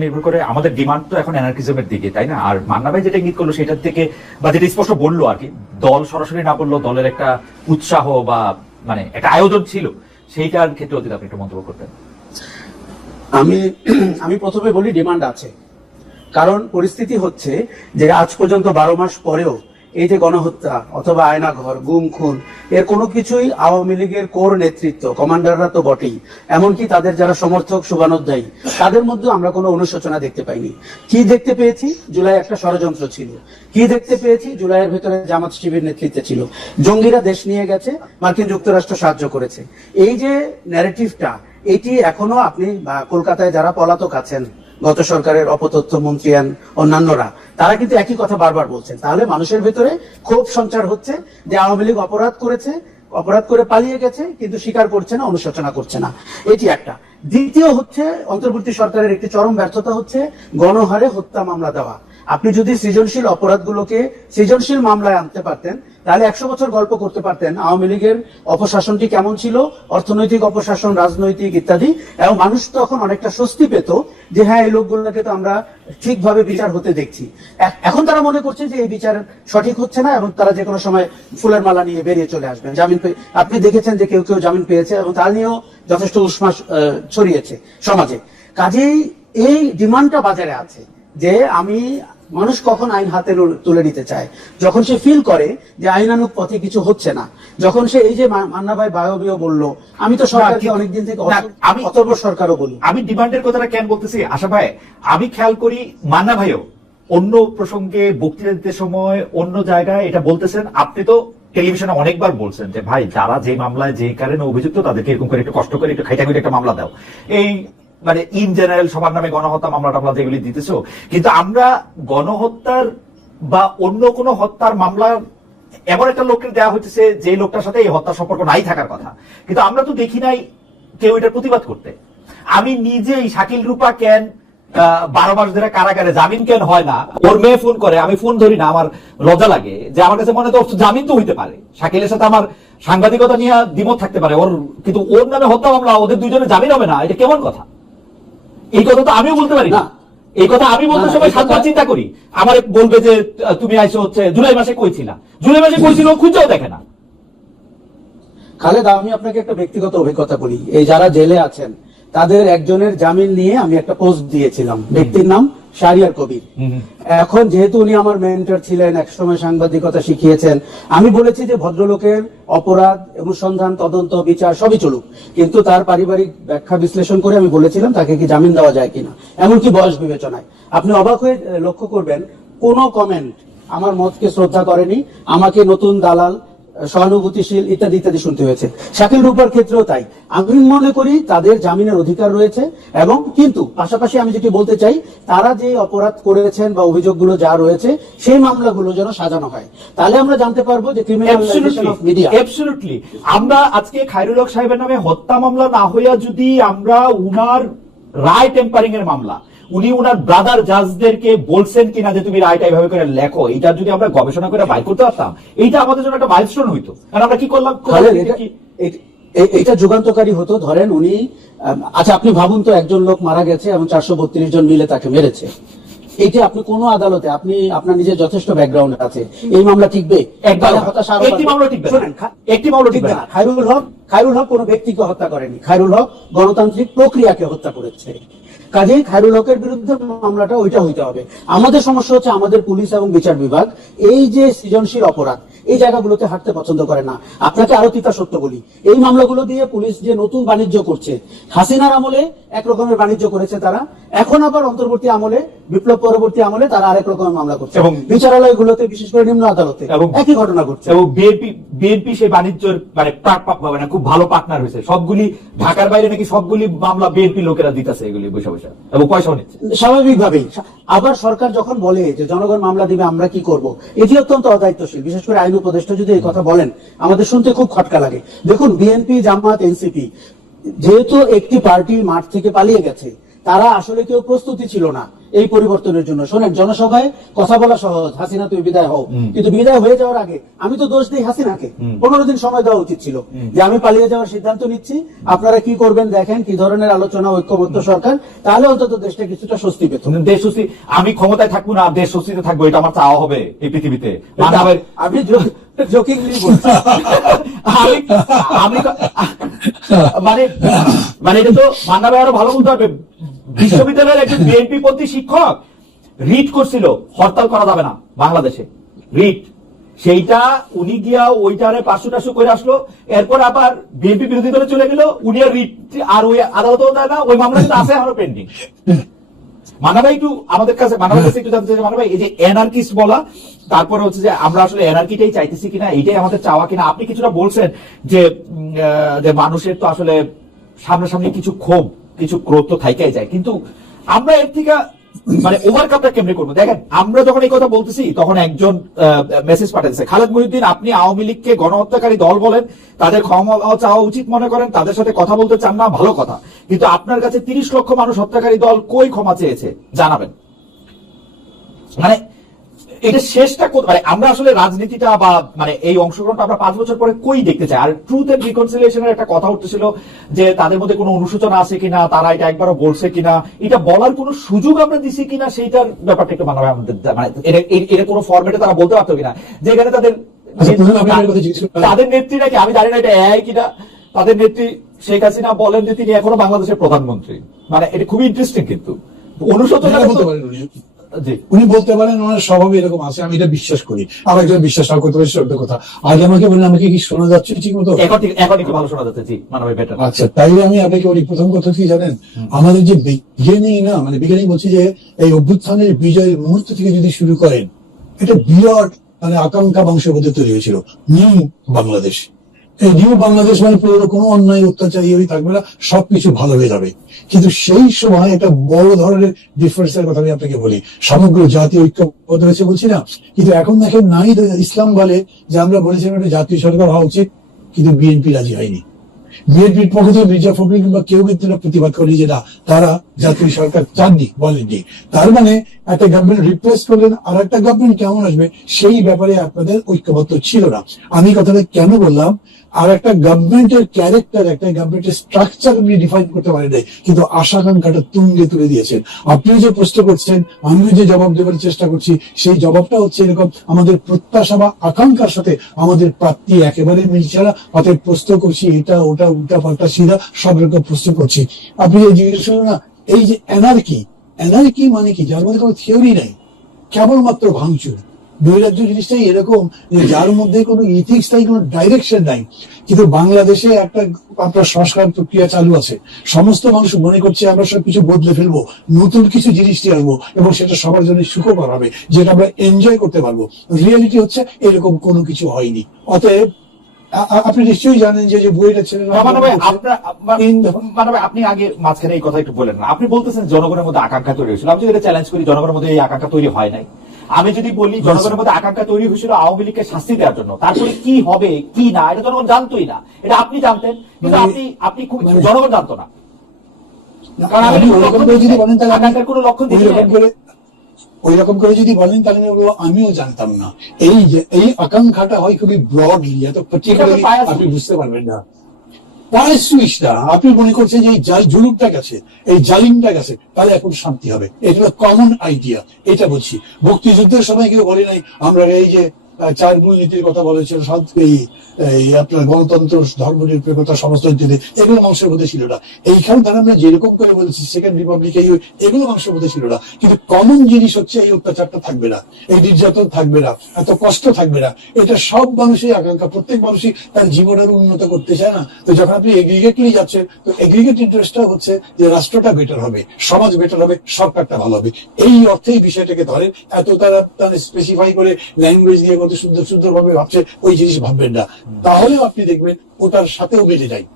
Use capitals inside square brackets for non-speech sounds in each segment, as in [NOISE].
নির্ভর করে আমাদের ডিমান্ড তো এখন অ্যানার্কিজমের দিকে, তাই না? আর মান্না ভাই যেটা ইঙ্গিত করল সেটার থেকে, বা যেটা স্পষ্ট বলল আর কি, দল সরাসরি না বলল দলের একটা উৎসাহ বা মানে একটা আয়োজন ছিল, সেইটার ক্ষেত্রে অতীত আপনি একটু মন্তব্য করতেন আমি আমি প্রথমে বলি ডিমান্ড আছে। কারণ পরিস্থিতি হচ্ছে যে আজ পর্যন্ত বারো মাস পরেও এই যে গণহত্যা অথবা আয়নাঘর, গুম, খুন, এর কোনো কিছুই আওয়ামী লীগের কোর নেতৃত্ব, কমান্ডাররা তো বটেই। এমনকি তাদের যারা সমর্থক, শুভানোধ্যায়ী, তাদের মধ্যে আমরা কোনো অনুশোচনা দেখতে পাইনি। কি দেখতে পেয়েছি? জুলাই একটা ষড়যন্ত্র ছিল। কি দেখতে পেয়েছি? জুলাইয়ের ভেতরে জামাত শিবির নেতৃত্বে ছিল। জঙ্গিরা দেশ নিয়ে গেছে, মার্কিন যুক্তরাষ্ট্র সাহায্য করেছে। এই যে ন্যারেটিভটা এটি এখনও আপনি কলকাতায় যারা পলাতক আছেন গত সরকারের অপতথ্য মন্ত্রীয়ান অন্যান্যরা, তারা কিন্তু একই কথা বারবার বলছেন। তাহলে মানুষের ভেতরে ক্ষোভ সঞ্চার হচ্ছে যে আওয়ামী লীগ অপরাধ করেছে, অপরাধ করে পালিয়ে গেছে, কিন্তু স্বীকার করছে না, অনুশোচনা করছে না। এটি একটা। দ্বিতীয় হচ্ছে, অন্তর্বর্তী সরকারের একটি চরম ব্যর্থতা হচ্ছে গণহারে হত্যা মামলা দেওয়া। আপনি যদি সৃজনশীল অপরাধগুলোকে সৃজনশীল মামলায় আনতে পারতেন তাহলে একশো বছর গল্প করতে পারতেন আওয়ামী লীগের অপশাসনটি কেমন ছিল অর্থনৈতিক অপশাসন রাজনৈতিক ইত্যাদি এবং মানুষ তখন অনেকটা স্বস্তি পেত যে হ্যাঁ এই লোকগুলোকে তো আমরা ঠিকভাবে বিচার হতে দেখছি। এখন তারা মনে করছে যে এই বিচার সঠিক হচ্ছে না এবং তারা যে কোনো সময় ফুলের মালা নিয়ে বেরিয়ে চলে আসবেন। জামিন আপনি দেখেছেন যে কেউ কেউ জামিন পেয়েছে এবং তা নিয়েও যথেষ্ট উষ্মাস আহ, ছড়িয়েছে সমাজে। কাজেই এই ডিমান্ডটা বাজারে আছে যে আমি মানুষ কখন আইন হাতে তুলে নিতে চায়? যখন সে ফিল করে যে আইনানুক পথে কিছু হচ্ছে না যখন সে এই যে মান্না ভাই বায়বীয় বলল আমি তো সরকারকে অনেকদিন থেকে আমি- অতর্ব সরকারও বলি আমি ডিমান্ডের কথাটা কেন বলতেছি? আশা ভাই আমি খেয়াল করি মান্না ভাইও অন্য প্রসঙ্গে বক্তৃতা দিতে সময় অন্য জায়গায় এটা বলতেছেন। আপনি তো টেলিভিশনে অনেকবার বলছেন যে ভাই যারা যে মামলায় যে কারণে অভিযুক্ত তাদেরকে এরকম করে একটু কষ্ট করে একটু খাইটা করে একটা মামলা দাও। এই মানে ইন জেনারেল সবার নামে গণহত্যা মামলা টামলা যেগুলি দিতেছো, কিন্তু আমরা গণহত্যার বা অন্য কোনো হত্যার মামলা এমন একটা লোককে দেওয়া হচ্ছে যে লোকটার সাথে এই হত্যার সম্পর্ক নাই থাকার কথা। কিন্তু আমরা তো দেখি নাই কেউ এটার প্রতিবাদ করতে। আমি নিজেই শাকিল রূপা কেন বারো মাস ধরে কারাগারে, জামিন কেন হয় না? ওর মেয়ে ফোন করে, আমি ফোন ধরি না, আমার লজ্জা লাগে যে আমার কাছে মনে তো জামিন তো হইতে পারে। শাকিলের সাথে আমার সাংবাদিকতা নিয়ে দ্বিমত থাকতে পারে। ওর কিন্তু ওর নামে হত্যা মামলা, ওদের দুজনে জামিন হবে না, এটা কেমন কথা? এই কথা তো আমিও বলতে পারি না। এই কথা আমি বলতে সবাই সাতবার চিন্তা করি। আমার বলবে যে তুমি আইসো হচ্ছে জুলাই মাসে কইছিলা জুলাই মাসে কইছিল খুঁজেও দেখে না। খালেদ আমি আপনাকে একটা ব্যক্তিগত অভিজ্ঞতা বলি। এই যারা জেলে আছেন তাদের একজনের জামিন নিয়ে আমি একটা পোস্ট দিয়েছিলাম। ব্যক্তির নাম শারিয়ার কবির। এখন যেহেতু উনি আমার মেন্টর ছিলেন একসময় সাংবাদিকতা শিখিয়েছেন আমি বলেছি যে ভদ্রলোকের অপরাধ অনুসন্ধান তদন্ত বিচার সবই চলুক। কিন্তু তার পারিবারিক ব্যাখ্যা বিশ্লেষণ করে আমি বলেছিলাম তাকে কি জামিন দেওয়া যায় কিনা। এমনকি বয়স বিবেচনায়। আপনি অবাক হয়ে লক্ষ্য করবেন কোনো কমেন্ট আমার মতকে শ্রদ্ধা করেনি। আমাকে নতুন দালাল সহানুভূতিশীল ইত্যাদি ইত্যাদি শুনতে হয়েছে। শাকিল রূপার ক্ষেত্রেও তাই। আমি মনে করি তাদের জামিনের অধিকার রয়েছে এবং কিন্তু পাশাপাশি আমি যেটি বলতে চাই তারা যে অপরাধ করেছেন বা অভিযোগগুলো যা রয়েছে সেই মামলাগুলো যেন সাজানো হয়। তাহলে আমরা জানতে পারব যে মিডিয়া আমরা আজকে খায়রুল হক সাহেবের নামে হত্যা মামলা না হইয়া যদি আমরা উনার রায় টেম্পারিং এর মামলা উনি উনার ব্রাদার জাজদেরকে বলছেন কিনা যে তুমি রায়টা এইভাবে করে লেখো এটা যদি আমরা গবেষণা করে বাইর করতে পারতাম এইটা আমাদের জন্য একটা মাইলস্টোন হইতো। কারণ আমরা কি করলাম? এটা- এটা যুগান্তকারী হতো। ধরেন উনি আচ্ছা আপনি ভাবুন তো একজন লোক মারা গেছে এবং চারশো বত্রিশ জন মিলে তাকে মেরেছে। এইটা আপনি কোন আদালতে আপনি আপনার নিজের যথেষ্ট ব্যাকগ্রাউন্ড আছে। এই মামলা টিকবে? একটি মামলা টিকবে। একটি মামলা টিকবে না। না। খায়রুল হক খায়রুল হক কোনো ব্যক্তিকে হত্যা করেনি। খায়রুল হক গণতান্ত্রিক প্রক্রিয়াকে হত্যা করেছে। কাজেই খায়রুল হকের বিরুদ্ধে মামলাটা ওইটা হইতে হবে। আমাদের সমস্যা হচ্ছে আমাদের পুলিশ এবং বিচার বিভাগ। এই যে সৃজনশীল অপরাধ এই জায়গাগুলোতে হাঁটতে পছন্দ করে না। আপনাকে আরও তিতা সত্য বলি। এই মামলাগুলো দিয়ে পুলিশ যে নতুন বাণিজ্য করছে হাসিনার আমলে এক রকমের বাণিজ্য করেছে তারা। এখন আবার অন্তর্বর্তী আমলে বিপ্লব পরবর্তী আমলে তারা আরেক রকমের মামলা করছে। এবং- বিচারালয়গুলোতে বিশেষ করে নিম্ন আদালতে একই ঘটনা ঘটছে। এবং বিএনপি বিএনপি সেই বাণিজ্যের মানে মানে খুব ভালো পার্টনার হয়েছে। সবগুলি ঢাকার বাইরে নাকি সবগুলি মামলা বিএনপি লোকেরা দিতেছে এগুলি বসে বসে। এবং পয়সাও নিচ্ছে। স্বাভাবিকভাবেই। আবার সরকার যখন বলে যে জনগণ মামলা দিবে আমরা কি করব? এটি অত্যন্ত অদায়িত্বশীল। বিশেষ করে আইন উপদেষ্টা যদি এই কথা বলেন, আমাদের শুনতে খুব খটকা লাগে। দেখুন, বিএনপি, জামাত, এনসিপি, যেহেতু একটি পার্টি মাঠ থেকে পালিয়ে গেছে তারা আসলে কেউ প্রস্তুতি ছিল না এই পরিবর্তনের জন্য। শোনেন জনসভায় কথা বলা সহজ। হাসিনা তুমি বিদায় হও। কিন্তু বিদায় হয়ে যাওয়ার আগে আমি তো দোষ দিই হাসিনাকে। পনেরো দিন সময় দেওয়া উচিত ছিল। যে আমি পালিয়ে যাওয়ার সিদ্ধান্ত নিচ্ছি। আপনারা কি করবেন দেখেন কি ধরনের আলোচনা ঐক্যবদ্ধ সরকার। তাহলে অন্তত দেশটা কিছুটা স্বস্তি পেত। দেশ সুস্থি আমি ক্ষমতায় থাকব না দেশ সুস্থিতে থাকব এটা আমার চাওয়া হবে এই পৃথিবীতে। মানবের আমি জোকিংলি বলছি। আমি আমি মানে মানে এটা তো মান্না ভাই আরও ভালো বলতে হবে বিশ্ববিদ্যালয়ের একজন বিএনপি পন্থী শিক্ষক রিট করছিল, হরতাল করা যাবে না বাংলাদেশে। রিট। সেইটা উনি গিয়া ওইটারে পাঁচশো টাশো করে আসলো, এরপর আবার বিএনপি বিরোধী দলে চলে গেল, উনি আর রিট আর ওই আদালতেও যায় না, ওই মামলা কিন্তু আছে এখনও পেন্ডিং মানা ভাই একটু আমাদের কাছে মানা ভাই একটু জানতে চাই মানা ভাই এই যে এনার্কিস্ট বলা, তারপরে হচ্ছে যে আমরা আসলে এনার্কিটাই চাইতেছি কিনা এটাই আমাদের চাওয়া কিনা, আপনি কিছুটা বলছেন যে যে মানুষের তো আসলে সামনাসামনি কিছু ক্ষোভ। কিছু ক্রোধ তো থাইকাই যায়। কিন্তু আমরা এর থেকে মানে ওভারকামটা কেমনে করব? দেখেন, আমরা যখন এই কথা বলতেছি, তখন একজন মেসেজ পাঠাচ্ছে খালেদ মহিউদ্দিন, আপনি আওয়ামী লীগকে গণহত্যাকারী দল বলেন, তাদের ক্ষমা চাওয়া উচিত মনে করেন, তাদের সাথে কথা বলতে চান না, ভালো কথা। কিন্তু আপনার কাছে তিরিশ লক্ষ মানুষ হত্যাকারী দল কই ক্ষমা চেয়েছে? জানাবেন। মানে এটা শেষটা কোথায় মানে আমরা আসলে রাজনীতিটা বা মানে এই অংশগ্রহণটা আমরা পাঁচ বছর পরে কই দেখতে চাই? আর ট্রুথ এন্ড রিকনসিলিয়েশনের একটা কথা উঠতেছিল যে তাদের মধ্যে কোনো অনুশোচনা আছে কিনা তারা এটা একবারও বলছে কিনা এটা বলার কোনো সুযোগ আমরা দিছি কিনা সেইটার ব্যাপারটা একটু মানবে আমাদের মানে এটা কোনো ফরম্যাটে তারা বলতে পারতো কিনা? যেখানে তাদের আচ্ছা, তাদের নেত্রী নাকি আমি জানি না এটা এআই কিনা তাদের নেত্রী শেখ হাসিনা বলেন যে তিনি এখনও বাংলাদেশের প্রধানমন্ত্রী। মানে এটা খুবই ইন্টারেস্টিং কিন্তু। অনুশোচনা। উনি। জি। উনি বলতে পারেন ওনার স্বভাবে এরকম আছে আমি এটা বিশ্বাস করি। আর একজন বিশ্বাস না করতে পারি সত্য কথা। আগে আমাকে বললেন আমাকে কি শোনা যাচ্ছে ঠিক মতো? এখন একটু ভালো শোনা যাচ্ছে জি মানবে বেটার আচ্ছা তাই আমি আপনাকে বলি প্রথম কথা কি জানেন? আমাদের যে বিজ্ঞানী না মানে বিজ্ঞানী বলছি যে এই অভ্যুত্থানের বিজয়ের মুহূর্ত থেকে যদি শুরু করেন এটা বিরাট মানে আকাঙ্ক্ষা বংশের মধ্যে তৈরি হয়েছিল। নিউ বাংলাদেশ। এই নিউ বাংলাদেশ মানে পুরো কোনো অন্যায়, অত্যাচার থাকবে না, সবকিছু ভালো হয়ে যাবে। কিন্তু সেই সময় একটা বড় ধরনের ডিফারেন্সের কথা আমি আপনাকে বলি। সমগ্র জাতীয় ঐক্যবদ্ধ হয়েছে বলছি না? কিন্তু এখন দেখেন নাই ইসলাম বলে, যে আমরা বলেছিলাম একটা জাতীয় সরকার হওয়া উচিত, কিন্তু বিএনপি রাজি হয়নি। বিএনপির পক্ষ থেকে মির্জা ফখরুল কিংবা কেউ কিন্তু প্রতিবাদ করেনি যে না, তারা জাতীয় সরকার চাননি, বলেননি। তার মানে একটা গভর্নমেন্ট রিপ্লেস করলেন, আর একটা গভর্নমেন্ট কেমন আসবে, সেই ব্যাপারে আপনাদের ঐক্যবদ্ধ ছিল না। আমি কথাটা কেন বললাম? আর একটা গভর্নমেন্টের ক্যারেক্টার একটা গভর্নমেন্টের স্ট্রাকচার আপনি ডিফাইন করতে পারেন নাই, কিন্তু আশাকাঙ্ক্ষাটা তুঙ্গে তুলে দিয়েছেন। আপনি যে প্রশ্ন করছেন, আমিও যে জবাব দেওয়ার চেষ্টা করছি, সেই জবাবটা হচ্ছে এরকম, আমাদের প্রত্যাশা বা আকাঙ্ক্ষার সাথে আমাদের প্রাপ্তি একেবারে মিলছে না, অতএব প্রশ্ন করছি, এটা, ওটা, উল্টা পাল্টা সিধা, সব রকম প্রশ্ন করছি। আপনি যে জিজ্ঞেস করলেন না, এই যে এনার্কি এনার্কি মানে কি? যার মধ্যে কোনো থিওরি নাই, কেবলমাত্র ভাঙচুর। নৈরাজ্য জিনিসটাই এরকম যে যার মধ্যে কোনো ইথিক্স নাই কোনো ডাইরেকশন নাই। কিন্তু বাংলাদেশে একটা আপনার সংস্কার প্রক্রিয়া চালু আছে। সমস্ত মানুষ মনে করছে আমরা সব কিছু বদলে ফেলব নতুন কিছু জিনিস নিয়ে আসব এবং সেটা সবার জন্য সুখকর হবে যেটা আমরা এনজয় করতে পারব। রিয়েলিটি হচ্ছে এরকম কোনো কিছু হয়নি। অতএব আপনি নিশ্চয়ই জানেন যে বইটা ছেলে মানে আপনার মানে আপনি আগে মাঝখানে এই কথা একটু বলেন না। আপনি বলতেছেন জনগণের মধ্যে আকাঙ্ক্ষা তৈরি হয়েছিল। আমি যদি এটা চ্যালেঞ্জ করি জনগণের মধ্যে এই আকাঙ্ক্ষা তৈরি হয় নাই। আমি যদি বলি জনগণের মধ্যে আকাঙ্ক্ষা তৈরি হয়েছিল আওয়ামী লীগকে শাস্তি দেওয়ার জন্য। তারপরে কি হবে কি না এটা জনগণ জানতোই না। এটা আপনি জানতেন কিন্তু মানে- আপনি আপনি খুব মানে- জনগণ জানতো না। কারণ আমি আপনি কোনো ওরকম লক্ষণ করে যদি বলেন তাহলে আকাঙ্ক্ষার কোনো লক্ষণ দেখি ওইরকম করে যদি বলেন তাহলে আমিও জানতাম না। এই যে এই আকাঙ্ক্ষাটা হয় খুবই ব্রডলি এত পার্টিকুলারলি আপনি বুঝতে পারবেন না। পায়ের সুইচটা আপনি মনে করছেন যে এই জাল ঝুলুকটা গেছে, এই জালিমটা গেছে, তাহলে এখন শান্তি হবে। এটা কমন আইডিয়া এটা বলছি। মুক্তিযুদ্ধের সময় কেউ বলে নাই, আমরা এই যে চার মূলনীতির কথা বলেছিল সব এই আপনার গণতন্ত্র ধর্ম নিরপেক্ষতা সমাজতন্ত্রী এগুলো মানুষের মধ্যে ছিল না। এইখানে তারা আমরা যেরকম করে বলেছি সেকেন্ড রিপাবলিক এই, এগুলো মানুষের মধ্যে ছিল না। কিন্তু কমন জিনিস হচ্ছে এই অত্যাচারটা থাকবে না, এই নির্যাতন থাকবে না, এত কষ্ট থাকবে না। এটা সব মানুষই আকাঙ্ক্ষা, প্রত্যেক মানুষই তার জীবনের উন্নত করতে চায় না। তো যখন আপনি এগ্রিগেটলি যাচ্ছেন, তো এগ্রিগেট ইন্টারেস্টটা হচ্ছে যে রাষ্ট্রটা বেটার হবে, সমাজ বেটার হবে, সরকারটা ভালো হবে। এই অর্থেই বিষয়টাকে ধরেন, এত তারা তারা স্পেসিফাই করে ল্যাঙ্গুয়েজ দিয়ে কত সুন্দর সুন্দর ভাবে ভাবছে, ওই জিনিস ভাববেন না। তাহলেও আপনি দেখবেন ওটার সাথেও মিলে যায়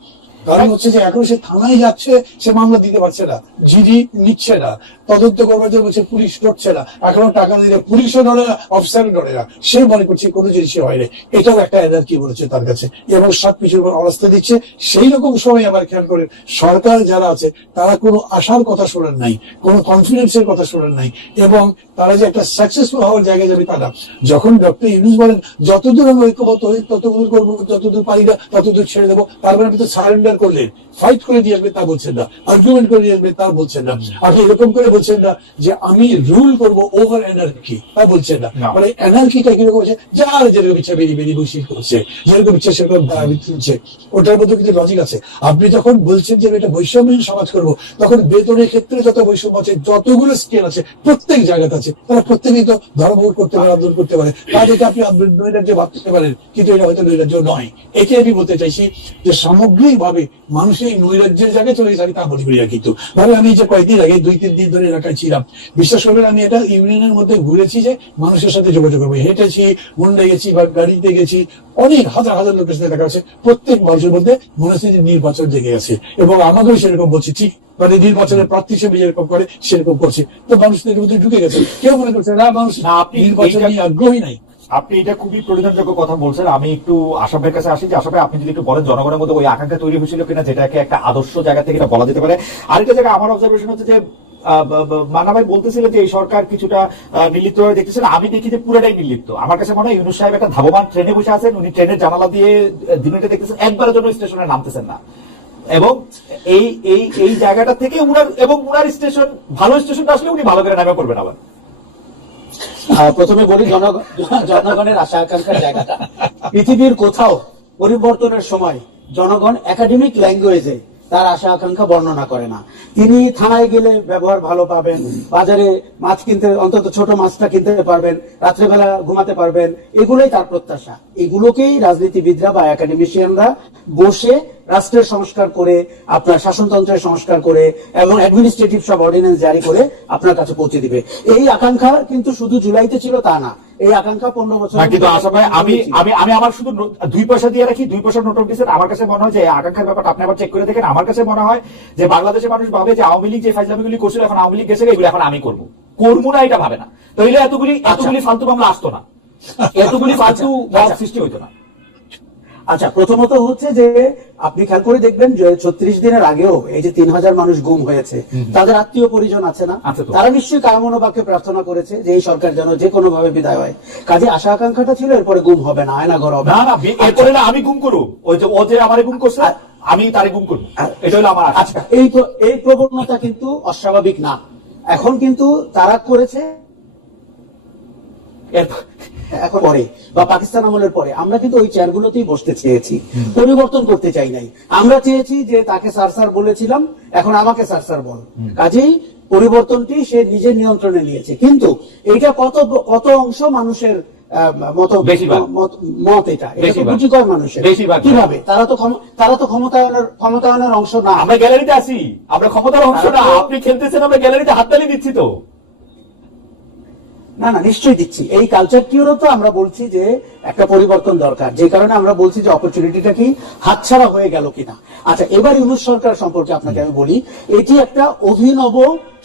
কারণ হচ্ছে যে এখন সে থানায় যাচ্ছে, সে মামলা দিতে পারছে না। জিডি নিচ্ছে না। তদন্ত করবার জন্য বলছে পুলিশ ডরছে না। এখনও টাকা দিলে পুলিশও ডরে না, অফিসারও ডরে না। সে মনে করছে কোনো জিনিসই হয় না এটাও একটা এনার্কি বলেছে তার কাছে। এবং সব কিছুর উপর অবস্থা দিচ্ছে। সেই রকম সময় আবার খেয়াল করেন সরকার যারা আছে, তারা কোনো আশার কথা শোনেন নাই, কোনো কনফিডেন্সের কথা শোনেন নাই। এবং তারা যে একটা সাকসেসফুল হওয়ার জায়গায় যাবে তারা যখন ডক্টর ইউনুস বলেন, যতদূর আমি ঐক্যবদ্ধ হই, ততদূর করব, যতদূর পারি না, ততদূর ছেড়ে দেবো, তারপরে আপনি তো সারেন্ডার করলেন ফাইট করে দিয়ে আসবে তা বলছেন না। আর্গুমেন্ট করে দিয়ে আসবে তা বলছেন না। আপনি এরকম করে বলছেন না যে আমি রুল করব ওভার এনার্কি তা বলছেন না। মানে এনার্কিটা কীরকম হচ্ছে? যার যেরকম ইচ্ছা বেরিয়ে বেরিয়ে বসিয়ে করছে যেরকম ইচ্ছা সেরকম দাবি তুলছে ওটার মধ্যে কিন্তু লজিক আছে। আপনি যখন বলছেন যে আমি একটা বৈষম্যহীন সমাজ করব তখন বেতনের ক্ষেত্রে যত বৈষম্য আছে যতগুলো স্কেল আছে প্রত্যেক জায়গাতে আছে। তারা প্রত্যেকেই তো ধর্মভোগ করতে পারে আন্দোলন করতে পারে। তাদেরকে আপনি নৈরাজ্য ভাবতে পারেন। কিন্তু এটা হয়তো নৈরাজ্য নয়। এটাই আমি বলতে চাইছি যে সামগ্রিক ভাবে মানুষ এই নৈরাজ্যের জায়গায় চলে গেছে আমি তা মনে করি না কিন্তু। ধরে আমি যে কয়েকদিন আগে দুই তিন দিন ধরে এলাকায় ছিলাম। বিশ্বাস করবেন আমি এটা ইউনিয়নের মধ্যে ঘুরেছি যে মানুষের সাথে যোগাযোগ করব। হেঁটেছি মুন্ডে গেছি বা গাড়িতে গেছি অনেক হাজার হাজার লোকের সাথে দেখা আছে প্রত্যেক মানুষের মধ্যে মনে হচ্ছে যে নির্বাচন জেগে আছে। এবং আমাকেও সেরকম বলছে ঠিক মানে নির্বাচনের প্রার্থী হিসেবে যেরকম করে সেরকম করছে। তো মানুষ এর মধ্যে ঢুকে গেছে। কেউ মনে করছে না মানুষ নির্বাচন নিয়ে আগ্রহী নাই। আপনি এটা খুবই পরিধানযোগ্য কথা বলছেন। আমি একটু আশা ভাইয়ের কাছে আসি যে আশা আপনি যদি একটু বলেন জনগণের মধ্যে ওই আকাঙ্ক্ষা তৈরি হয়েছিল কিনা যেটাকে একটা আদর্শ জায়গা থেকে বলা যেতে পারে। আরেকটা জায়গা আমার অবজারভেশন হচ্ছে যে মানা বলতেছিলেন যে, এই সরকার কিছুটা নির্লিপ্ত হয়ে দেখতেছেন। আমি দেখি যে পুরোটাই নির্লিপ্ত। আমার কাছে মনে হয় ইউনুস সাহেব একটা ধাবমান ট্রেনে বসে আছেন। উনি ট্রেনের জানালা দিয়ে দিনটা দেখতেছেন, একবারের জন্য স্টেশনে নামতেছেন না। এবং এই এই এই জায়গাটা থেকে উনার, এবং উনার স্টেশন, ভালো স্টেশনটা আসলে উনি ভালো করে নামে করবেন আবার। প্রথমে বলি জনগণ জনগণের আশা আকাঙ্ক্ষার জায়গাটা। পৃথিবীর কোথাও পরিবর্তনের সময় জনগণ একাডেমিক ল্যাঙ্গুয়েজে তার আশা আকাঙ্ক্ষা বর্ণনা করে না। তিনি থানায় গেলে ব্যবহার ভালো পাবেন, বাজারে মাছ কিনতে, অন্তত ছোট মাছটা কিনতে পারবেন, রাত্রেবেলা ঘুমাতে পারবেন, এগুলোই তার প্রত্যাশা। এগুলোকেই রাজনীতিবিদরা বা একাডেমিশিয়ানরা বসে রাষ্ট্রের সংস্কার করে, আপনার শাসনতন্ত্রের সংস্কার করে, এবং অ্যাডমিনিস্ট্রেটিভ সব অর্ডিন্যান্স জারি করে আপনার কাছে পৌঁছে দিবে। এই আকাঙ্ক্ষা কিন্তু শুধু জুলাইতে ছিল তা না এই আকাঙ্ক্ষা পনেরো বছর কিন্তু আশা ভাই আমি আমি আমি আমার শুধু দুই পয়সা দিয়ে রাখি দুই পয়সা নোট অফ আমার কাছে মনে হয় যে আকাঙ্ক্ষার ব্যাপারটা আপনি আবার চেক করে দেখেন। আমার কাছে মনে হয় যে বাংলাদেশের মানুষ ভাবে যে আওয়ামী লীগ যে ফাইজলামিগুলি করছিল এখন আওয়ামী লীগ গেছে এগুলো এখন আমি করব। করব না এটা ভাবে না। তাইলে এতগুলি এতগুলি ফালতু মামলা আসতো না। [LAUGHS] এতগুলি ফালতু আচ্ছা, আচ্ছা। সৃষ্টি হইতো না। আচ্ছা প্রথমত হচ্ছে যে আপনি খেয়াল করে দেখবেন যে ছত্রিশ দিনের আগেও এই যে তিন হাজার মানুষ গুম হয়েছে তাদের আত্মীয় পরিজন আছে না? তারা নিশ্চয়ই কামনাবাক্যে প্রার্থনা করেছে যে এই সরকার যেন যে কোনো ভাবে বিদায় হয়। কাজে আশা আকাঙ্ক্ষাটা ছিল এরপরে গুম হবে না আয়নাঘর হবে না। না এরপরে না আমি গুম করব। ওই যে ও যে আমারে গুম করছে আমি তারে গুম করব। এটা হলো আমার আচ্ছা এই প্র- এই প্রবণতা কিন্তু অস্বাভাবিক না। এখন কিন্তু তারা করেছে এখন পরে বা পাকিস্তান আমলের পরে আমরা কিন্তু ওই চেয়ারগুলোতেই বসতে চেয়েছি। পরিবর্তন করতে চাই নাই। আমরা চেয়েছি যে তাকে স্যার স্যার বলেছিলাম এখন আমাকে স্যার স্যার বল। কাজেই পরিবর্তনটি সে নিজের নিয়ন্ত্রণে নিয়েছে। কিন্তু এটা কত কত অংশ মানুষের মত। মত- এটা? বেশিরভাগ। মানুষের। কীভাবে? তারা তো তারা তো ক্ষমতায়নের ক্ষমতায়নের অংশ না। আমরা গ্যালারিতে আছি। আমরা ক্ষমতার অংশ না। আপনি খেলতেছেন আমরা গ্যালারিতে হাততালি দিচ্ছি তো। না না, নিশ্চয়ই দিচ্ছি। এই কালচারটিরও তো আমরা বলছি যে একটা পরিবর্তন দরকার। যে কারণে আমরা বলছি যে অপরচুনিটিটা কি হাতছাড়া হয়ে গেল কিনা। আচ্ছা এবার ইউনুস সরকার সম্পর্কে আপনাকে আমি বলি, এটি একটা অভিনব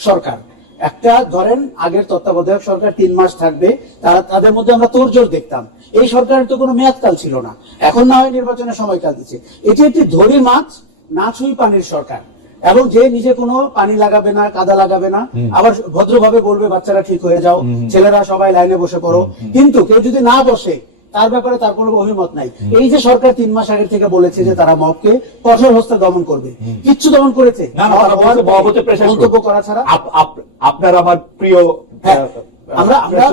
সরকার। একটা, ধরেন, আগের তত্ত্বাবধায়ক সরকার তিন মাস থাকবে, তারা তাদের মধ্যে আমরা তোড়জোড় দেখতাম। এই সরকারের তো কোনো মেয়াদকাল ছিল না। এখন না হয় নির্বাচনের সময়কাল দিচ্ছে। এটি একটি ধরি মাছ, না ছুঁই পানির সরকার। এবং যে নিজে কোনো পানি লাগাবে না কাদা লাগাবে না আবার ভদ্রভাবে বলবে বাচ্চারা ঠিক হয়ে যাও ছেলেরা সবাই লাইনে বসে পড়ো। কিন্তু কেউ যদি না বসে তার ব্যাপারে তার কোনো অভিমত নাই। এই যে সরকার তিন মাস আগের থেকে বলেছে যে তারা মবকে কঠোর হস্তে দমন করবে। কিচ্ছু দমন করেছে। মন্তব্য করা ছাড়া। আপ- আপ- আপনার আমার প্রিয় হ্যাঁ, আমরা আমরা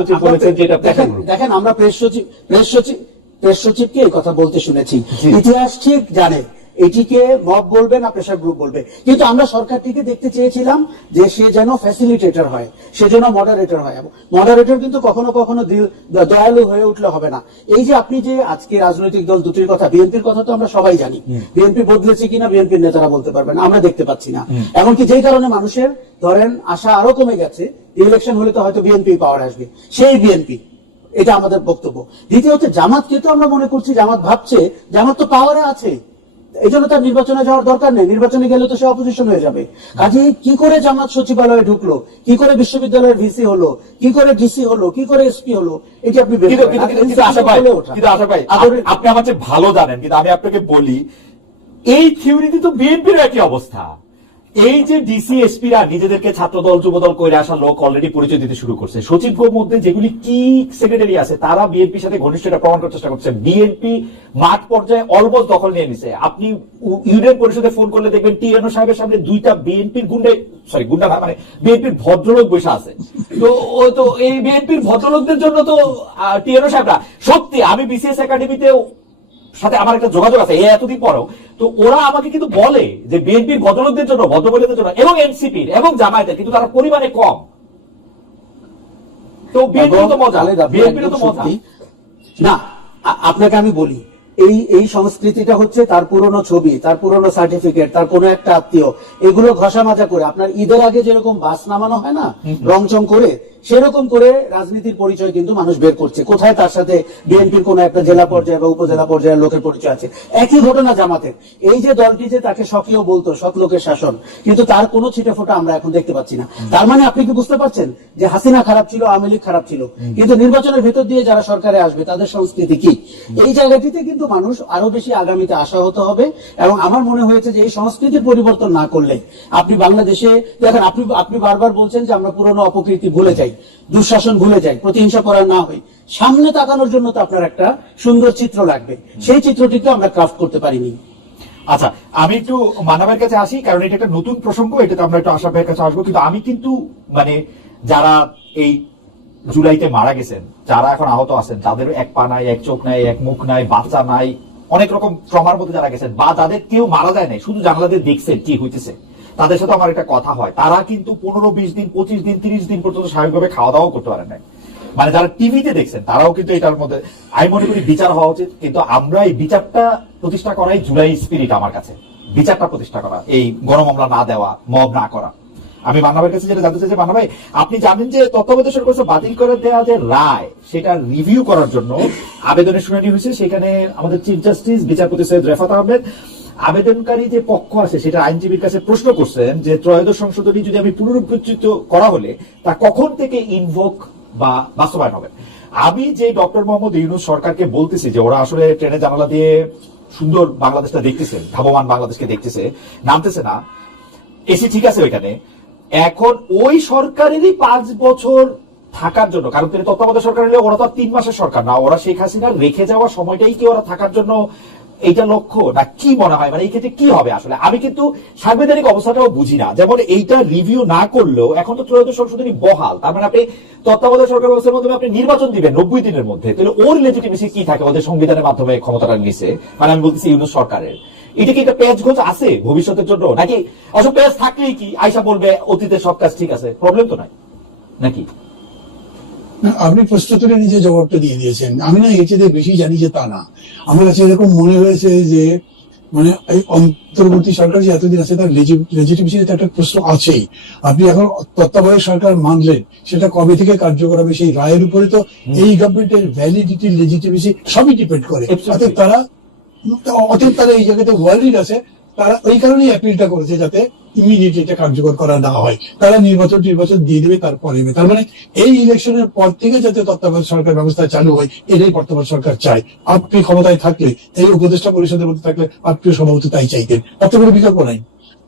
দেখেন আমরা প্রেস সচিব প্রেস সচিব প্রেস সচিবকে এই কথা বলতে শুনেছি। ইতিহাস ঠিক জানে। এটিকে মব বলবে না প্রেসার গ্রুপ বলবে। কিন্তু আমরা সরকারটিকে দেখতে চেয়েছিলাম যে সে যেন ফ্যাসিলিটেটর হয় সে যেন মডারেটর হয়। মডারেটর কিন্তু কখনো কখনো দয়ালু হয়ে উঠলে হবে না। এই যে আপনি যে আজকে রাজনৈতিক দল দুটির কথা বিএনপির কথা তো আমরা সবাই জানি। বিএনপি বদলেছে কিনা বিএনপির নেতারা বলতে পারবেন আমরা দেখতে পাচ্ছি না। এমনকি যেই কারণে মানুষের ধরেন আশা আরও কমে গেছে ইলেকশন হলে তো হয়তো বিএনপি পাওয়ার আসবে। সেই বিএনপি এটা আমাদের বক্তব্য। দ্বিতীয়ত জামাতকে তো আমরা মনে করছি জামাত ভাবছে জামাত তো পাওয়ারে আছে। এই জন্য তার নির্বাচনে যাওয়ার দরকার নেই। নির্বাচনে গেলে তো সে অপোজিশন হয়ে যাবে। কাজে কি করে জামাত সচিবালয়ে ঢুকলো? কি করে বিশ্ববিদ্যালয়ের ভিসি হলো? কি করে ডিসি হলো? কি করে এসপি হলো? এটি আপনি আপনি আমার ভালো জানেন। কিন্তু আমি আপনাকে বলি এই থিওরিতে তো বিএনপির একই অবস্থা। এই যে ডিসি এসপিরা নিজেদেরকে ছাত্রদল, যুবদল করে আসা লোক অলরেডি পরিচয় দিতে শুরু করছে। সচিবগোর মধ্যে যেগুলি কি সেক্রেটারি আছে, তারা বিএনপির সাথে ঘনিষ্ঠতা প্রমাণ করার চেষ্টা করছে। বিএনপি মাঠ পর্যায়ে অলমোস্ট দখল নিয়ে নিছে। আপনি ইউনিয়ন পরিষদে ফোন করলে দেখবেন টি টিএনও সাহেবের সামনে দুইটা বিএনপির গুন্ডে সরি গুন্ডা মানে বিএনপির ভদ্রলোক বসে আছে। তো, ও, তো এই বিএনপির ভদ্রলোকদের জন্য তো টি টিএনও সাহেবরা, সত্যি, আমি বিসিএস একাডেমিতেও সাথে আমার একটা যোগাযোগ আছে এই এতদিন পরেও। তো ওরা আমাকে কিন্তু বলে যে বিএনপির ভদ্রলোকদের জন্য ভদ্রমহিলাদের জন্য এবং এনসিপির এবং জামায়াতের কিন্তু তারা পরিমাণে কম। তো বিএনপির তো মজা বিএনপি বিএনপির তো মজা। না আপনাকে আমি বলি এই এই সংস্কৃতিটা হচ্ছে তার পুরনো ছবি, তার পুরনো সার্টিফিকেট তার কোনো একটা আত্মীয়। এগুলো ঘষা মাজা করে, আপনার ঈদের আগে যেরকম বাস নামানো হয় না, রংচং করে, সেরকম করে রাজনীতির পরিচয় কিন্তু মানুষ বের করছে। কোথায় তার সাথে বিএনপির কোন একটা জেলা পর্যায়ে বা উপজেলা পর্যায়ের লোকের পরিচয় আছে? একই ঘটনা জামাতের। এই যে দলটি যে তাকে সক্রিয় বলতো লোকের শাসন, কিন্তু তার কোনো ছিটে ফোটা আমরা এখন দেখতে পাচ্ছি না। তার মানে আপনি কি বুঝতে পারছেন যে হাসিনা খারাপ ছিল, আওয়ামী লীগ খারাপ ছিল? কিন্তু নির্বাচনের ভেতর দিয়ে যারা সরকারে আসবে, তাদের সংস্কৃতি কি? এই জায়গাটিতে কিন্তু মানুষ আরও বেশি আগামীতে আশাহত হবে এবং আমার মনে হয়েছে যে এই সংস্কৃতির পরিবর্তন না করলে আপনি বাংলাদেশে, দেখেন আপনি আপনি বারবার বলছেন যে আমরা পুরনো অপকৃতি ভুলে যাই, দুঃশাসন ভুলে যাই, প্রতিহিংসা করা না হই। সামনে তাকানোর জন্য তো আপনার একটা সুন্দর চিত্র লাগবে। সেই চিত্রটি তো আমরা ক্রাফট করতে পারিনি। আচ্ছা আমি একটু মানাবের কাছে আসি, কারণ এটা একটা নতুন প্রসঙ্গ এটা তো আমরা একটু আশা ভাইয়ের কাছে আসব। কিন্তু আমি কিন্তু মানে যারা এই জুলাইতে মারা গেছেন। যারা এখন আহত আছেন যাদের এক পা নাই, এক চোখ নাই, এক মুখ নাই, বাচ্চা নাই, অনেক রকম ট্রমার মধ্যে যারা গেছেন বা যাদের কেউ মারা যায় নাই, শুধু জানলাদের দেখছেন কি হইতেছে। তাদের সাথে আমার একটা কথা হয়, তারা কিন্তু পনেরো, বিশ দিন, পঁচিশ দিন, তিরিশ দিন পর্যন্ত স্বাভাবিকভাবে খাওয়া দাওয়া করতে পারেন নাই। মানে যারা টিভিতে দেখছেন, তারাও কিন্তু এটার মধ্যে, আমি মনে করি বিচার হওয়া উচিত, কিন্তু আমরা এই বিচারটা প্রতিষ্ঠা করাই জুলাই স্পিরিট আমার কাছে। বিচারটা প্রতিষ্ঠা করা, এই গণমামলা না দেওয়া, মব না করা। আমি মান্নাবের কাছে যেটা জানতে চাই যে আপনি জানেন যে তত্ত্বাবধায়ক সরকার বাতিল করে দেওয়া যে রায়, সেটা রিভিউ করার জন্য আবেদনের শুনানি হয়েছে। সেখানে আমাদের চিফ জাস্টিস বিচারপতি সৈয়দ রেফাত আহমেদ আবেদনকারী যে পক্ষ আছে, সেটা আইনজীবীর কাছে প্রশ্ন করছেন যে ত্রয়োদশ সংশোধনী যদি আমি পুনরুজ্জীবিত করা হলে, তা কখন থেকে ইনভোক বা বাস্তবায়ন হবে? আমি যে ডক্টর মোহাম্মদ ইউনুস সরকারকে বলতেছি যে ওরা আসলে ট্রেনে জানালা দিয়ে সুন্দর বাংলাদেশটা দেখতেছে, ধাবমান বাংলাদেশকে দেখতেছে, নামতেছে না। এসি ঠিক আছে ওইখানে এখন ওই সরকারেরই পাঁচ বছর থাকার জন্য, কারণ তিনি তত্ত্বাবধায়ক সরকার হলে ওরা তো তিন মাসের সরকার না, ওরা শেখ হাসিনার রেখে যাওয়া সময়টাই কি ওরা থাকার জন্য এইটা লক্ষ্য? না, কি মনে হয়? মানে এই ক্ষেত্রে কি হবে আসলে? আমি কিন্তু সাংবিধানিক অবস্থাটাও বুঝি না। যেমন এইটা রিভিউ না করলেও এখন তো ত্রয়োদশ সংশোধনী বহাল, তার মানে আপনি তত্ত্বাবধায়ক সরকার ব্যবস্থার মাধ্যমে আপনি নির্বাচন দিবেন নব্বই দিনের মধ্যে, তাহলে ওর লেজিটিমেসি কি থাকে ওদের সংবিধানের মাধ্যমে ক্ষমতাটা নিছে? মানে আমি বলতেছি ইউনুস সরকারের। এটা কি একটা পেঁয়াজ ঘোষ আছে ভবিষ্যতের জন্য? নাকি অসব পেঁয়াজ থাকলেই কি আইসা বলবে অতীতের সব কাজ ঠিক আছে প্রবলেম তো নাই নাকি? আপনি প্রশ্ন তুলে নিজে জবাবটা দিয়ে দিয়েছেন। আমি না চেয়ে বেশি জানি যে তা না। আমার কাছে এরকম মনে হয়েছে যে মানে এই অন্তর্বর্তী সরকার যে এতদিন আছে তার লেজিটিমেসি একটা প্রশ্ন আছেই। আপনি এখন তত্ত্বাবধায়ক সরকার মানলেন সেটা কবে থেকে কার্যকর হবে সেই রায়ের উপরে তো এই গভর্নমেন্টের ভ্যালিডিটি লেজিটিমেসি সবই ডিপেন্ড করে. অতএব তারা তারা এই জায়গাতে ওয়ার্ল্ড আছে তারা ওই কারণেই অ্যাপিলটা করেছে যাতে ইমিডিয়েটলি এটা কার্যকর করা না হয় তারা নির্বাচন নির্বাচন দিয়ে দেবে তারপরে তার মানে এই ইলেকশনের পর থেকে যাতে তত্ত্বাবধায়ক সরকার ব্যবস্থা চালু হয় এটাই বর্তমান সরকার চায় আপনি ক্ষমতায় থাকলে এই উপদেষ্টা পরিষদের মধ্যে থাকলে আপনিও সম্ভবত তাই চাইতেন অত কোনো বিকল্প নাই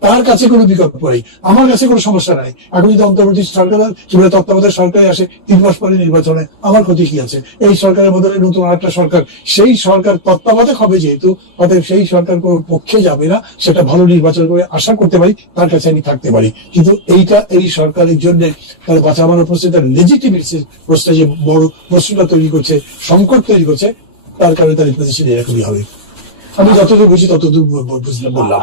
তার কাছে কোনো বিকল্প নেই। আমার কাছে কোনো সমস্যা নাই। এখন যদি অন্তর্বর্তী সরকার কিংবা তত্ত্বাবধায়ক সরকারে আসে, তিন মাস পরে নির্বাচনে আমার ক্ষতি কি আছে? এই সরকারের বদলে নতুন আরেকটা সরকার, সেই সরকার তত্ত্বাবধায়ক হবে যেহেতু, অতএব সেই সরকার কোনো পক্ষে যাবে না। সেটা ভালো নির্বাচন করে আশা করতে পারি, তার কাছে আমি থাকতে পারি। কিন্তু এইটা এই সরকারের জন্য তার বাঁচাবানোর প্রশ্নে তার লেজিটিমেসি প্রশ্নে যে বড় প্রশ্নটা তৈরি করছে, সংকট তৈরি করছে, তার কারণে তার পজিশন এরকমই হবে। আমি যতদূর বুঝি ততদূর বুঝলাম, বললাম।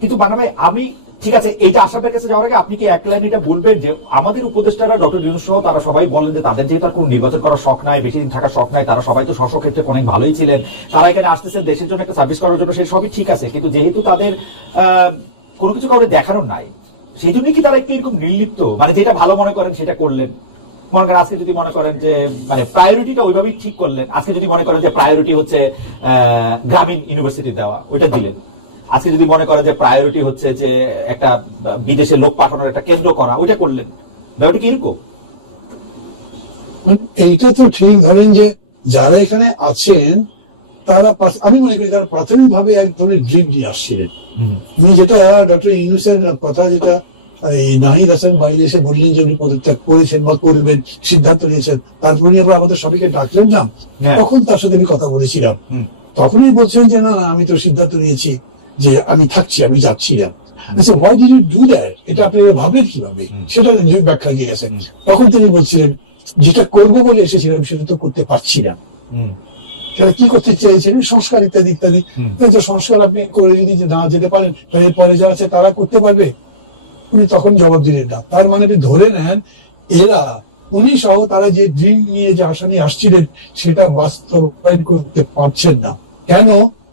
কিন্তু ভাই, আমি, ঠিক আছে, এটা আশাপের কাছে যাওয়ার আগে আপনি কি এক লাইন এটা বলবেন যে আমাদের উপদেষ্টারা ডক্টর ইউনুস সহ তারা সবাই বলেন যে তাদের যেহেতু কোনো নির্বাচন করার শখ নাই, বেশি দিন থাকার শখ নাই, তারা সবাই তো স্ব ক্ষেত্রে অনেক ভালোই ছিলেন, তারা এখানে আসতেছেন, দেশের জন্য একটা সার্ভিস করার জন্য, সে সবই ঠিক আছে, কিন্তু যেহেতু তাদের কোনো কিছু কাউকে দেখানোর নাই, সেই জন্যই কি তারা একটু এরকম নির্লিপ্ত? মানে যেটা ভালো মনে করেন সেটা করলেন। মনে করেন আজকে যদি মনে করেন যে মানে প্রায়োরিটিটা ওইভাবেই ঠিক করলেন, আজকে যদি মনে করেন যে প্রায়োরিটি হচ্ছে গ্রামীণ ইউনিভার্সিটি দেওয়া, ওইটা দিলেন। আজকে যদি মনে করেন যে প্রায়োরিটি হচ্ছে যে একটা বিদেশে লোক পাঠানোর একটা কেন্দ্র করা ওইটা করলেন। ব্যাপারটা কীরকম এইটা তো ঠিক। ধরেন যে যারা এখানে আছেন তারা আমি মনে করি তারা প্রাথমিকভাবে এক ধরনের ড্রিম নিয়ে আসছিলেন। উনি যেটা ডক্টর ইউনুসের কথা যেটা এই নাহিদ হাসান বাইরে এসে বললেন যে উনি পদত্যাগ করেছেন বা করবেন সিদ্ধান্ত নিয়েছেন তারপর উনি আবার আমাদের সবাইকে ডাকলেন না হ্যাঁ। তখন তার সাথে আমি কথা বলেছিলাম। তখনই বলছেন যে না না, আমি তো সিদ্ধান্ত নিয়েছি। যে আমি থাকছি আমি যাচ্ছি না। আচ্ছা why did you do that এটা ভাবলেন কীভাবে? সেটা ব্যাখ্যা দিয়ে গেছেন। তখন তিনি বলছিলেন যেটা করব বলে এসেছিলাম সেটা তো করতে পারছি না। সেটা কি করতে সংস্কার ইত্যাদি ইত্যাদি। কিন্তু সংস্কার আপনি করে যদি না যেতে পারেন তাহলে এরপরে যারা আছে তারা করতে পারবে? উনি তখন জবাব দিলেন না। তার মানে আপনি ধরে নেন এরা উনি সহ তারা যে ড্রিম নিয়ে যে আশা নিয়ে আসছিলেন সেটা বাস্তবায়ন করতে পারছেন না। কেন?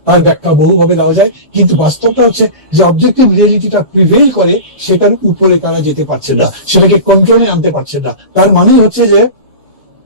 তার ব্যাখ্যা বহুভাবে দেওয়া যায়। কিন্তু বাস্তবটা হচ্ছে যে অবজেক্টিভ রিয়েলিটিটা প্রিভেল করে, সেটার উপরে তারা যেতে পারছে না, সেটাকে কন্ট্রোলে আনতে পারছে না। তার মানে হচ্ছে যে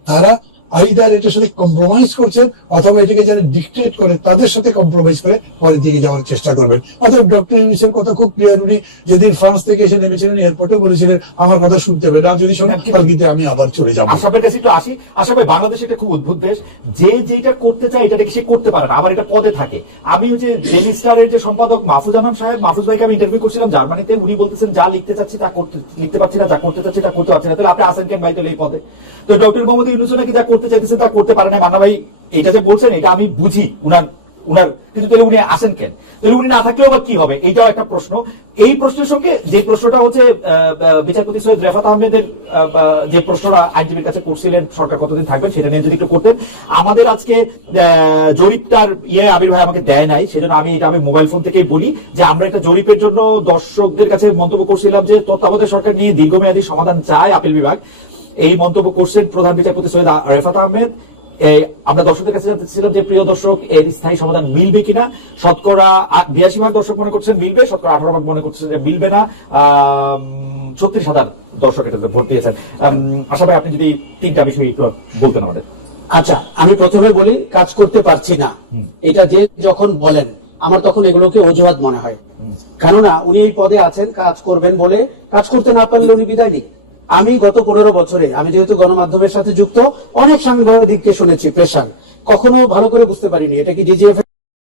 তারা আইদার এটার সাথে কম্প্রোমাইজ করছেন অথবা এটাকে যারা ডিকটেট করে তাদের সাথে কম্প্রোমাইজ করে পরের দিকে যাওয়ার চেষ্টা করবেন। অথবা ডক্টর ইউনিসের কথা খুব ক্লিয়ার উনি যেদিন ফ্রান্স থেকে এসে নেমেছিলেন এয়ারপোর্টে বলেছিলেন আমার কথা শুনতে হবে। না যদি শোনেন কালকিতে আমি আবার চলে যাব। আশরাফের কাছে একটু আসি। আশা ভাই বাংলাদেশ এটা খুব অদ্ভুত দেশ। যে যেটা করতে চায় এটা সে করতে পারে না। আবার এটা পদে থাকে। আমি ওই যে ডেলি স্টারের যে সম্পাদক মাহফুজ আনাম সাহেব মাহফুজ ভাইকে আমি ইন্টারভিউ করছিলাম জার্মানিতে। উনি বলতেছেন যা লিখতে চাচ্ছি তা করতে লিখতে পারছি না যা করতে চাচ্ছি তা করতে পারছি না। তাহলে আপনি আসেন কেন ভাই তাহলে এই পদে? তো ডক্টর মোহাম্মদ ইউনুস নাকি যা করতে চাইতেছে তা করতে পারে না মান্না ভাই এটা যে বলছেন এটা আমি বুঝি। উনার উনার কিন্তু তাহলে উনি আসেন কেন? তাহলে উনি না থাকলেও আবার কি হবে? এইটাও একটা প্রশ্ন। এই প্রশ্নের সঙ্গে যে প্রশ্নটা হচ্ছে বিচারপতি সৈয়দ রেফাত আহমেদের আহ, আহ, যে প্রশ্নটা আইনজীবীর কাছে করছিলেন সরকার কতদিন থাকবেন সেটা নিয়ে যদি একটু করতেন। আমাদের আজকে জরিপটার ইয়ে আবির ভাই আমাকে দেয় নাই সেজন্য আমি এটা আমি মোবাইল ফোন থেকেই বলি যে আমরা একটা জরিপের জন্য দর্শকদের কাছে মন্তব্য করছিলাম যে তত্ত্বাবধায়ক সরকার নিয়ে দীর্ঘমেয়াদী সমাধান চায় আপিল বিভাগ। এই মন্তব্য করছেন প্রধান বিচারপতি সৈয়দ রেফাত আহমেদ। এই আমরা দর্শকদের কাছে জানতে চাচ্ছিলাম যে প্রিয় দর্শক এর স্থায়ী সমাধান মিলবে কিনা? শতকরা বিরাশি ভাগ দর্শক মনে করছেন মিলবে শতকরা আঠারো ভাগ মনে করছেন যে মিলবে না। ছত্রিশ হাজার দর্শক এটাতে ভোট দিয়েছেন। আশা ভাই আপনি যদি তিনটা বিষয় একটু বলতেন আমাদের। আচ্ছা আমি প্রথমে বলি কাজ করতে পারছি না। এটা যে যখন বলেন আমার তখন এগুলোকে অজুহাত মনে হয়। কেননা উনি এই পদে আছেন কাজ করবেন বলে। কাজ করতে না পারলে উনি বিদায় নিক। আমি গত পনেরো বছরে, আমি যেহেতু গণমাধ্যমের সাথে যুক্ত, অনেক সাংবাদিককে শুনেছি, প্রেশার। কখনো ভালো করে বুঝতে পারিনি, এটা কি ডিজিএফ